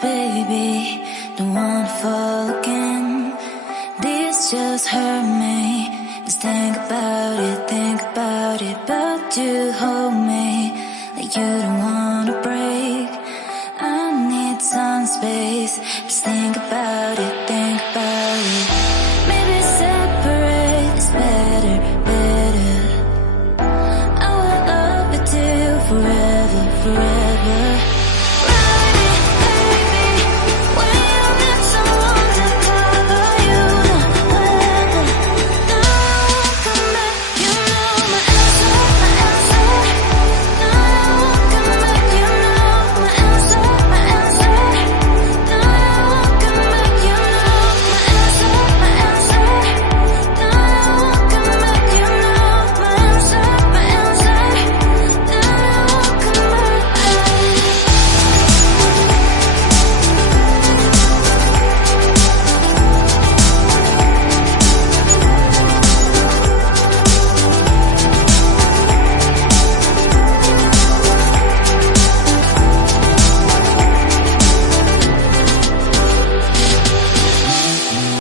baby, don't wanna fall again. This just hurt me. Just think about it, but you hold me like you don't wanna